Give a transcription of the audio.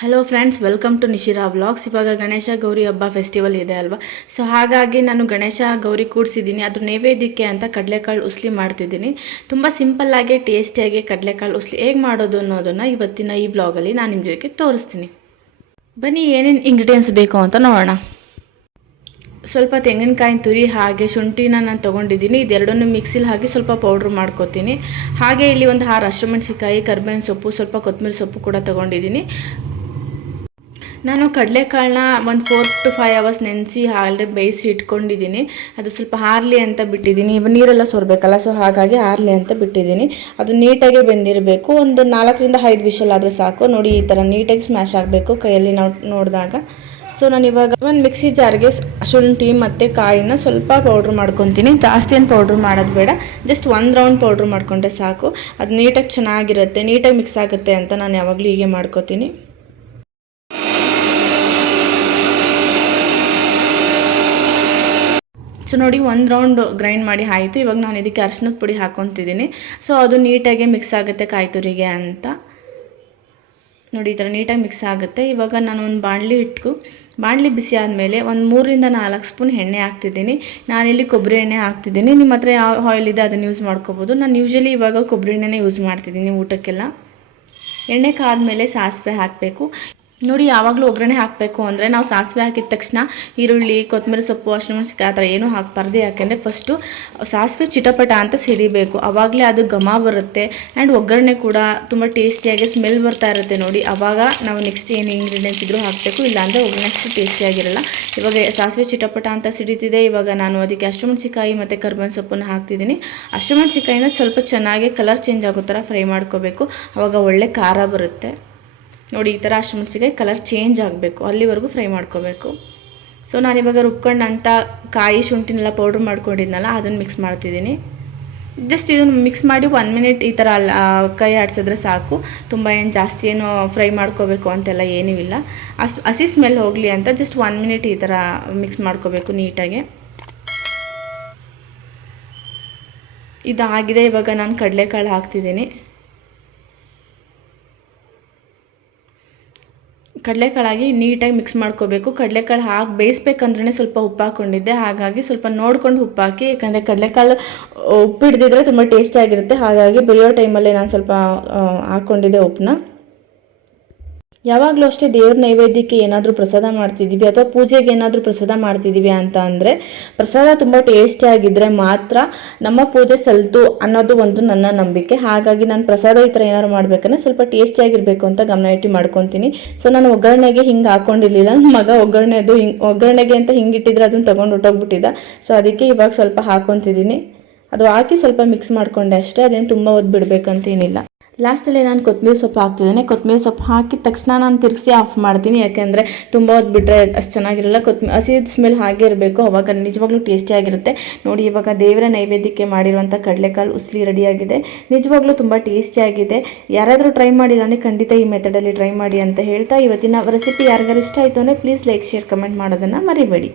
Hello friends, welcome to Nishira vlogs. ಇವಾಗ ಗಣೇಶ ಗೌರಿ ಹಬ್ಬ festival ಇದೆ ಅಲ್ವಾ. ಸೊ ಹಾಗಾಗಿ ನಾನು ಗಣೇಶ ಗೌರಿ ಕೂಡಿಸಿದ್ದೀನಿ. ಅದ್ರ ನೈವೇದ್ಯಕ್ಕೆ ಅಂತ ಕಡಲೆಕಾಳು ಉಸ್ಲಿ ಮಾಡ್ತಿದ್ದೀನಿ. ತುಂಬ ಸಿಂಪಲ್ಲಾಗಿ ಟೇಸ್ಟಿಯಾಗಿ ಕಡಲೆಕಾಳು ಉಸ್ಲಿ ಹೇಗೆ ಮಾಡೋದು ಅನ್ನೋದನ್ನು ಇವತ್ತಿನ ಈ ವ್ಲಾಗಲ್ಲಿ ನಾನು ನಿಮ್ಮ ಜೊತೆಗೆ ತೋರಿಸ್ತೀನಿ. ಬನ್ನಿ ಏನೇನು ಇಂಗ್ರೀಡಿಯೆಂಟ್ಸ್ ಬೇಕು ಅಂತ ನೋಡೋಣ. ಸ್ವಲ್ಪ ತೆಂಗಿನಕಾಯಿ ತುರಿ ಹಾಗೆ ಶುಂಠಿನ ನಾನು ತೊಗೊಂಡಿದ್ದೀನಿ. ಇದೆರಡನ್ನು ಮಿಕ್ಸಿಲಿ ಹಾಕಿ ಸ್ವಲ್ಪ ಪೌಡ್ರ್ ಮಾಡ್ಕೊತೀನಿ. ಹಾಗೆ ಇಲ್ಲಿ ಒಂದು 6 ಹಸಿಮೆಣಸಿಕಾಯಿ, ಕರಿಬೇವಿನ ಸೊಪ್ಪು, ಸ್ವಲ್ಪ ಕೊತ್ತಂಬರಿ ಸೊಪ್ಪು ಕೂಡ ತೊಗೊಂಡಿದ್ದೀನಿ. ನಾನು ಕಡಲೆಕಾಳನ್ನ ಒಂದು 4 to 5 hours ನೆನೆಸಿ ಆಲ್ರೆಡಿ ಬೇಯಿಸಿ ಇಟ್ಕೊಂಡಿದ್ದೀನಿ. ಅದು ಸ್ವಲ್ಪ ಹಾರಲಿ ಅಂತ ಬಿಟ್ಟಿದ್ದೀನಿ. ನೀರೆಲ್ಲ ಸೋರಬೇಕಲ್ಲ, ಸೊ ಹಾಗಾಗಿ ಹಾರಲಿ ಅಂತ ಬಿಟ್ಟಿದ್ದೀನಿ. ಅದು ನೀಟಾಗಿ ಬೆಂದಿರಬೇಕು. ಒಂದು 4 to 5 ವಿಷಲ್ ಆದರೆ ಸಾಕು. ನೋಡಿ, ಈ ಥರ ನೀಟಾಗಿ ಸ್ಮ್ಯಾಶ್ ಆಗಬೇಕು ಕೈಯಲ್ಲಿ ನಾವು ನೋಡಿದಾಗ. ಸೊ ನಾನು ಇವಾಗ ಒಂದು ಮಿಕ್ಸಿ ಜಾರ್ಗೆ ಶುಂಠಿ ಮತ್ತು ಕಾಯಿನ ಸ್ವಲ್ಪ ಪೌಡ್ರ್ ಮಾಡ್ಕೊತೀನಿ. ಜಾಸ್ತಿ ಏನು ಪೌಡ್ರ್ ಮಾಡೋದು ಬೇಡ, ಜಸ್ಟ್ 1 ರೌಂಡ್ ಪೌಡ್ರ್ ಮಾಡಿಕೊಂಡ್ರೆ ಸಾಕು. ಅದು ನೀಟಾಗಿ ಚೆನ್ನಾಗಿರುತ್ತೆ, ನೀಟಾಗಿ ಮಿಕ್ಸ್ ಆಗುತ್ತೆ ಅಂತ ನಾನು ಯಾವಾಗಲೂ ಹೀಗೆ ಮಾಡ್ಕೊತೀನಿ. ಸೊ ನೋಡಿ, 1 ರೌಂಡ್ ಗ್ರೈಂಡ್ ಮಾಡಿ ಆಯಿತು. ಇವಾಗ ನಾನು ಇದಕ್ಕೆ ಅರಿಶಿನದ ಪುಡಿ ಹಾಕ್ಕೊತಿದ್ದೀನಿ. ಸೊ ಅದು ನೀಟಾಗಿ ಮಿಕ್ಸ್ ಆಗುತ್ತೆ ಕಾಯಿ ತುರಿಗೆ ಅಂತ. ನೋಡಿ, ಈ ಥರ ನೀಟಾಗಿ ಮಿಕ್ಸ್ ಆಗುತ್ತೆ. ಇವಾಗ ನಾನು ಒಂದು ಬಾಣಲಿ ಬಿಸಿ ಆದಮೇಲೆ ಒಂದು 3 to 4 ಸ್ಪೂನ್ ಎಣ್ಣೆ ಹಾಕ್ತಿದ್ದೀನಿ. ನಾನಿಲ್ಲಿ ಕೊಬ್ಬರಿ ಎಣ್ಣೆ ಹಾಕ್ತಿದ್ದೀನಿ. ನಿಮ್ಮ ಹತ್ರ ಯಾವ ಆಯಿಲ್ ಇದೆ ಅದನ್ನು ಯೂಸ್ ಮಾಡ್ಕೋಬೋದು. ನಾನು ಯೂಶ್ವಲಿ ಇವಾಗ ಕೊಬ್ಬರಿ ಎಣ್ಣೆನೇ ಯೂಸ್ ಮಾಡ್ತಿದ್ದೀನಿ ಊಟಕ್ಕೆಲ್ಲ. ಎಣ್ಣೆ ಕಾದ್ಮೇಲೆ ಸಾಸಿವೆ ಹಾಕಬೇಕು. ನೋಡಿ, ಯಾವಾಗಲೂ ಒಗ್ಗರಣೆ ಹಾಕಬೇಕು ಅಂದರೆ ನಾವು ಸಾಸಿವೆ ಹಾಕಿದ ತಕ್ಷಣ ಈರುಳ್ಳಿ, ಕೊತ್ತಂಬರಿ ಸೊಪ್ಪು, ಹಸಿಮೆಣಸಿನಕಾಯಿ ಆ ಥರ ಏನೂ ಹಾಕಬಾರ್ದು. ಯಾಕೆಂದರೆ ಫಸ್ಟು ಸಾಸಿವೆ ಚಿಟಪಟ ಅಂತ ಸಿಡಿಬೇಕು, ಆವಾಗಲೇ ಅದು ಘಮ ಬರುತ್ತೆ. ಆ್ಯಂಡ್ ಒಗ್ಗರಣೆ ಕೂಡ ತುಂಬ ಟೇಸ್ಟಿಯಾಗಿ ಸ್ಮೆಲ್ ಬರ್ತಾ ಇರುತ್ತೆ. ನೋಡಿ, ಆವಾಗ ನಾವು ನೆಕ್ಸ್ಟ್ ಏನು ಇಂಗ್ರೀಡಿಯೆಂಟ್ಸ್ ಇದ್ರೂ ಹಾಕಬೇಕು, ಇಲ್ಲಾಂದರೆ ಒಗ್ಗರಣೆ ಅಷ್ಟು ಟೇಸ್ಟಿಯಾಗಿರಲ್ಲ. ಇವಾಗ ಸಾಸಿವೆ ಚಿಟಪಟ ಅಂತ ಸಿಡಿತಿದೆ. ಇವಾಗ ನಾನು ಅದಕ್ಕೆ ಹಸಿಮೆಣಸಿನಕಾಯಿ ಮತ್ತು ಕರಿಬೇವಿನ ಸೊಪ್ಪನ್ನು ಹಾಕ್ತಿದ್ದೀನಿ. ಹಸಿಮೆಣಸಿನಕಾಯಿನ ಸ್ವಲ್ಪ ಚೆನ್ನಾಗಿ ಕಲರ್ ಚೇಂಜ್ ಆಗೋ ಥರ ಫ್ರೈ ಮಾಡ್ಕೋಬೇಕು, ಆವಾಗ ಒಳ್ಳೆ ಖಾರ ಬರುತ್ತೆ. ನೋಡಿ, ಈ ಥರ ಹಸಿಮೆಣಸಿನಕಾಯಿ ಕಲರ್ ಚೇಂಜ್ ಆಗಬೇಕು, ಅಲ್ಲಿವರೆಗೂ ಫ್ರೈ ಮಾಡ್ಕೋಬೇಕು. ಸೊ ನಾನಿವಾಗ ರುಬ್ಕೊಂಡಂಥ ಕಾಯಿ ಶುಂಠಿನೆಲ್ಲ ಪೌಡ್ರ್ ಮಾಡ್ಕೊಂಡಿದ್ನಲ್ಲ, ಅದನ್ನು ಮಿಕ್ಸ್ ಮಾಡ್ತಿದ್ದೀನಿ. ಜಸ್ಟ್ ಇದನ್ನು ಮಿಕ್ಸ್ ಮಾಡಿ 1 minute ಈ ಥರ ಕೈ ಆಡಿಸಿದ್ರೆ ಸಾಕು. ತುಂಬ ಏನು ಜಾಸ್ತಿ ಏನು ಫ್ರೈ ಮಾಡ್ಕೋಬೇಕು ಅಂತೆಲ್ಲ ಏನೂ ಇಲ್ಲ. ಹಸಿ ಸ್ಮೆಲ್ ಹೋಗಲಿ ಅಂತ ಜಸ್ಟ್ 1 minute ಈ ಥರ ಮಿಕ್ಸ್ ಮಾಡ್ಕೋಬೇಕು ನೀಟಾಗಿ. ಇದಾಗಿದೆ. ಇವಾಗ ನಾನು ಕಡಲೆಕಾಳು ಹಾಕ್ತಿದ್ದೀನಿ. ಕಡಲೆಕಾಳಾಗಿ ನೀಟಾಗಿ ಮಿಕ್ಸ್ ಮಾಡ್ಕೋಬೇಕು. ಕಡಲೆಕಾಳು ಹಾಕಿ ಬೇಯಿಸ್ಬೇಕಂದ್ರೆ ಸ್ವಲ್ಪ ಉಪ್ಪು ಹಾಕ್ಕೊಂಡಿದ್ದೆ, ಹಾಗಾಗಿ ಸ್ವಲ್ಪ ನೋಡ್ಕೊಂಡು ಉಪ್ಪು ಹಾಕಿ. ಯಾಕಂದರೆ ಕಡಲೆಕಾಳು ಉಪ್ಪು ಹಿಡಿದಿದ್ರೆ ತುಂಬ ಟೇಸ್ಟಿಯಾಗಿರುತ್ತೆ. ಹಾಗಾಗಿ ಬೇಯೋ ಟೈಮಲ್ಲೇ ನಾನು ಸ್ವಲ್ಪ ಹಾಕ್ಕೊಂಡಿದ್ದೆ ಉಪ್ಪನ್ನ. ಯಾವಾಗಲೂ ಅಷ್ಟೇ ದೇವ್ರ ನೈವೇದ್ಯಕ್ಕೆ ಏನಾದರೂ ಪ್ರಸಾದ ಮಾಡ್ತಿದ್ದೀವಿ ಅಥವಾ ಪೂಜೆಗೆ ಏನಾದರೂ ಪ್ರಸಾದ ಮಾಡ್ತಿದ್ದೀವಿ ಅಂತ ಅಂದರೆ ಪ್ರಸಾದ ತುಂಬ ಟೇಸ್ಟಿಯಾಗಿದ್ದರೆ ಮಾತ್ರ ನಮ್ಮ ಪೂಜೆ ಸಲ್ತು ಅನ್ನೋದು ಒಂದು ನನ್ನ ನಂಬಿಕೆ. ಹಾಗಾಗಿ ನಾನು ಪ್ರಸಾದ ಈ ಥರ ಏನಾದ್ರು ಮಾಡಬೇಕಂದ್ರೆ ಸ್ವಲ್ಪ ಟೇಸ್ಟಿಯಾಗಿರಬೇಕು ಅಂತ ಗಮನ ಇಟ್ಟು ಮಾಡ್ಕೊತೀನಿ. ಸೊ ನಾನು ಒಗ್ಗರಣೆಗೆ ಹಿಂಗೆ ಹಾಕ್ಕೊಂಡಿರಲಿಲ್ಲ. ನನ್ನ ಮಗ ಒಗ್ಗರಣೆಗೆ ಅಂತ ಹಿಂಗೆ ಇಟ್ಟಿದ್ರೆ ಅದನ್ನು ತೊಗೊಂಡು ಹೊಟ್ಟೋಗ್ಬಿಟ್ಟಿದ್ದ. ಸೊ ಅದಕ್ಕೆ ಇವಾಗ ಸ್ವಲ್ಪ ಹಾಕ್ಕೊತಿದ್ದೀನಿ. ಅದು ಹಾಕಿ ಸ್ವಲ್ಪ ಮಿಕ್ಸ್ ಮಾಡಿಕೊಂಡೆ ಅಷ್ಟೇ, ಅದೇನು ತುಂಬ ಹೊತ್ತು ಬಿಡಬೇಕಂತೇನಿಲ್ಲ. ಲಾಸ್ಟಲ್ಲಿ ನಾನು ಕೊತ್ತಂಬರಿ ಸೊಪ್ಪು ಹಾಕ್ತಿದ್ದೇನೆ. ಕೊತ್ತಂಬರಿ ಸೊಪ್ಪು ಹಾಕಿದ ತಕ್ಷಣ ನಾನು ತಿರುಗಿಸಿ ಆಫ್ ಮಾಡ್ತೀನಿ, ಯಾಕೆಂದರೆ ತುಂಬ ಹೊತ್ತು ಬಿಟ್ಟರೆ ಅಷ್ಟು ಚೆನ್ನಾಗಿರಲ್ಲ. ಹಸಿದ ಸ್ಮೆಲ್ ಹಾಗೆ ಇರಬೇಕು, ಅವಾಗ ನಿಜವಾಗ್ಲೂ ಟೇಸ್ಟಿಯಾಗಿರುತ್ತೆ. ನೋಡಿ, ಇವಾಗ ದೇವರ ನೈವೇದ್ಯಕ್ಕೆ ಮಾಡಿರುವಂಥ ಕಡಲೆಕಾಳು ಉಸ್ಲಿ ರೆಡಿಯಾಗಿದೆ. ನಿಜವಾಗ್ಲೂ ತುಂಬ ಟೇಸ್ಟಿಯಾಗಿದೆ. ಯಾರಾದರೂ ಟ್ರೈ ಮಾಡಿಲ್ಲ ಅಂದರೆ ಖಂಡಿತ ಈ ಮೆಥಡಲ್ಲಿ ಟ್ರೈ ಮಾಡಿ ಅಂತ ಹೇಳ್ತಾ, ಇವತ್ತಿನ ರೆಸಿಪಿ ಯಾರಿಗಾರು ಇಷ್ಟ ಆಯಿತು ಅಂದರೆ ಪ್ಲೀಸ್ ಲೈಕ್, ಶೇರ್, ಕಮೆಂಟ್ ಮಾಡೋದನ್ನು ಮರಿಬೇಡಿ.